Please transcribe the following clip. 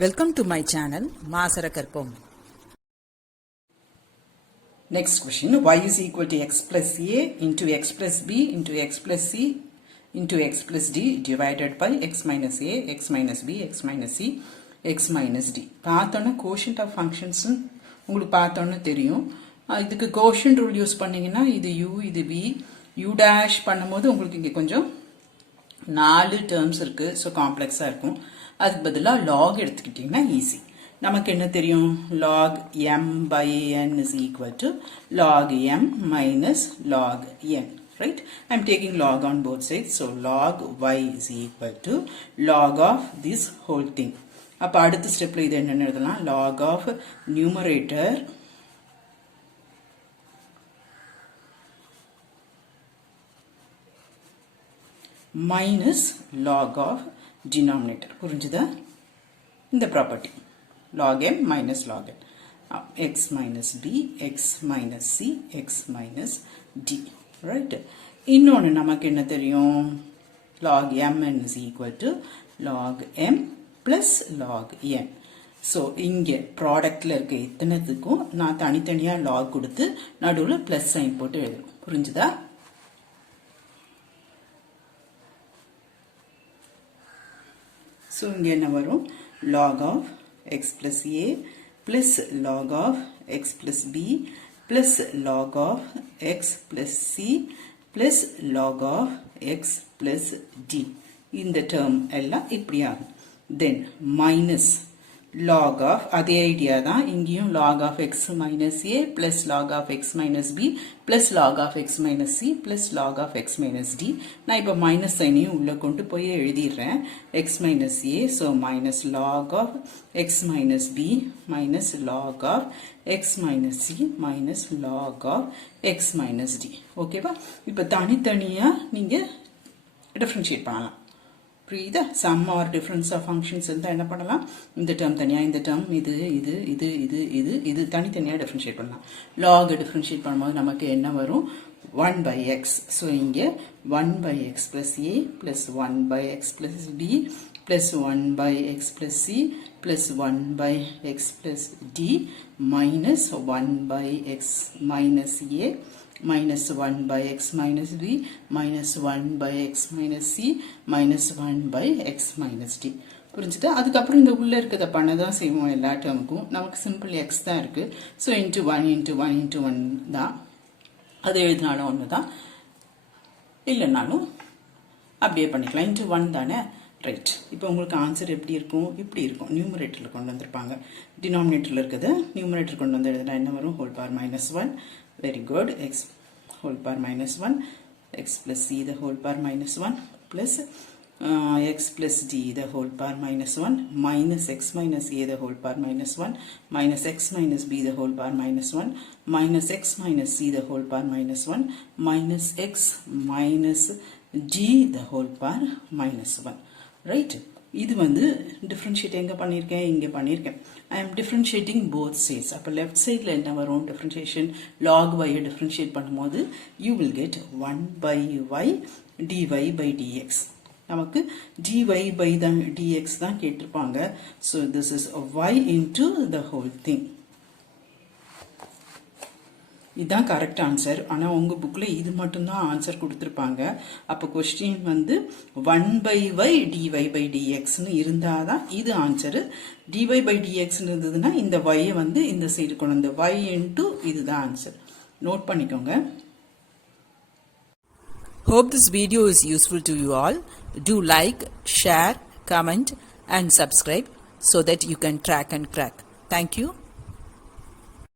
Welcome to my channel, Masara Karpom. Next question, y is equal to x plus a into x plus b into x plus c into x plus d divided by x minus a, x minus b, x minus c, x minus d. பார்த்தோன்னா quotient of functions உங்களுக்கு பார்த்தோன்னா தெரியும். இதுக்கு quotient rule use பண்ணீங்கன்னா இது u, இது v, u dash பண்ணும்போது உங்களுக்கு இங்கே கொஞ்சம் 4 terms இருக்கு, so காம்ப்ளெக்ஸாக இருக்கும். அதுக்கு பதிலாக log எடுத்துக்கிட்டிங்கன்னா ஈஸி. நமக்கு என்ன தெரியும்? log m by n is equal to log m minus log n. Right? I am taking log on both sides. So log y is equal to log of this whole thing. அப்போ அடுத்த ஸ்டெப்பில் இது என்னென்னு எழுதலாம்? log of numerator minus log of denominator. புரிஞ்சுதா? இந்த property log m minus log n. X minus b, x minus c, x minus d. Right? இன்னொன்று நமக்கு என்ன தெரியும்? log mn is equal to log m plus log n. So இங்கே ப்ராடக்டில் இருக்க இத்தனைத்துக்கும் நான் தனித்தனியாக log கொடுத்து நடுவில் ப்ளஸ் சைன் போட்டு எழுதணும். புரிஞ்சுதா? ஸோ இங்கே என்ன வரும்? log of x plus a plus log of x plus b plus log of x plus c plus log of x plus d. இந்த term எல்லாம் இப்படி ஆகும். Then minus log of, அதே ஐடியா தான் இங்கேயும் log of x minus a plus log of x minus b plus log of x minus c plus log of x minus d. நான் இப்போ minus சைனையும் உள்ள கொண்டு போய் எழுதிடுறேன். x minus a, so minus log of x minus b minus log of x minus c minus log of x minus d. ஓகேவா? இப்போ தனித்தனியாக நீங்கள் differentiate பண்ணலாம். புரியுதா? Sum or difference of functions இருந்தால் என்ன பண்ணலாம்? இந்த டேர்ம் தனியாக, இந்த டேர்ம் இது இது இது இது இது இது தனித்தனியாக டிஃப்ரென்ஷியேட் பண்ணலாம். லாக் டிஃப்ரென்ஷியேட் பண்ணும்போது நமக்கு என்ன வரும்? 1 by x. ஸோ இங்கே 1 by x plus a plus 1 by x plus b plus 1 by x plus c plus 1 by x plus d minus 1 by x minus a minus 1 by x minus b minus 1 by x minus c minus 1 by x minus d. புரிஞ்சுதா? அதுக்கப்புறம் இந்த உள்ளே இருக்கிறத பண்ண தான் செய்வோம் எல்லா டேர்முக்கும். நமக்கு சிம்பிள் எக்ஸ் தான் இருக்குது. ஸோ இன்ட்டு 1 இன்ட்டு 1 இன்ட்டு 1 தான். அது எழுதினாலும் ஒன்று தான், இல்லைனாலும் அப்படியே பண்ணிக்கலாம். இன்ட்டு 1 தானே? ரைட். இப்போ உங்களுக்கு ஆன்சர் எப்படி இருக்கும்? இப்படி இருக்கும். நியூமரேட்டரில் கொண்டு வந்திருப்பாங்க. டினாமினேட்டரில் இருக்குது நியூமரேட்டர் கொண்டு வந்து எழுதினா என்ன வரும்? Whole power minus 1. Very good. X whole power minus 1, x plus c the whole power minus 1 plus x plus d the whole power minus 1 minus x minus a the whole power minus 1 minus x minus b the whole power minus 1 minus x minus c the whole power minus 1 minus x minus d the whole power minus 1. Right? இது வந்து differentiate எங்கே பண்ணியிருக்கேன்? இங்கே பண்ணியிருக்கேன். I am differentiating both sides. அப்போ left சைடில் என்ன வரும்? டிஃப்ரென்ஷியேஷன் லாக் வையை டிஃப்ரென்ஷியேட் பண்ணும்போது you will get 1 by y dy by dx. நமக்கு dy by dx தான் கேட்டிருப்பாங்க. So this is y into the whole thing. இதுதான் கரெக்ட் ஆன்சர். ஆனால் உங்கள் புக்கில் இது மட்டும்தான் ஆன்சர் கொடுத்துருப்பாங்க. அப்போ கொஸ்டின் வந்து 1 by y dy by dxன்னு இருந்தால் தான் இது ஆன்சரு. dy by dxன்னு இருந்ததுன்னா இந்த yயை வந்து இந்த சைடு கொண்டு வந்து y into இதுதான் ஆன்சர். நோட் பண்ணிக்கோங்க. Hope this video is useful to you all. Do like, share, comment and subscribe so that you can track and crack. Thank you.